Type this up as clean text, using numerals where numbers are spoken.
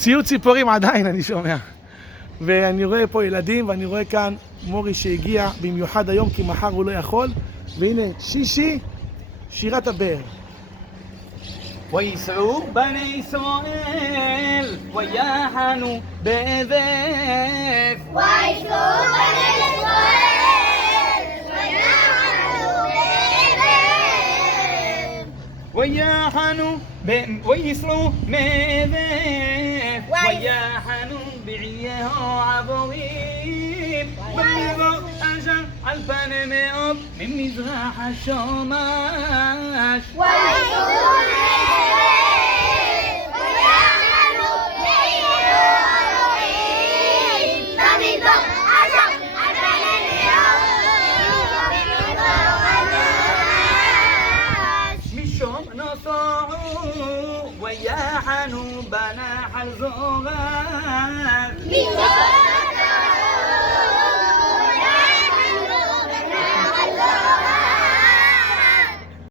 ציוץ ציפורים עדיין אני שומע. ואני רואה פה ילדים, ואני רואה כאן מורי שהגיע במיוחד היום, כי מחר הוא לא יכול. והנה, שישי, שירת הבאר. ויסעו בני ישראל, ויחנו באבק. ויסעו בני ישראל, ויחנו באבק. ויחנו, ויסעו מאבק. ויחנו בעייהו עבורים. במזרח אשר על פני מאוד, ממזרח השמש. ויסעו ويحنوا بناح الزغال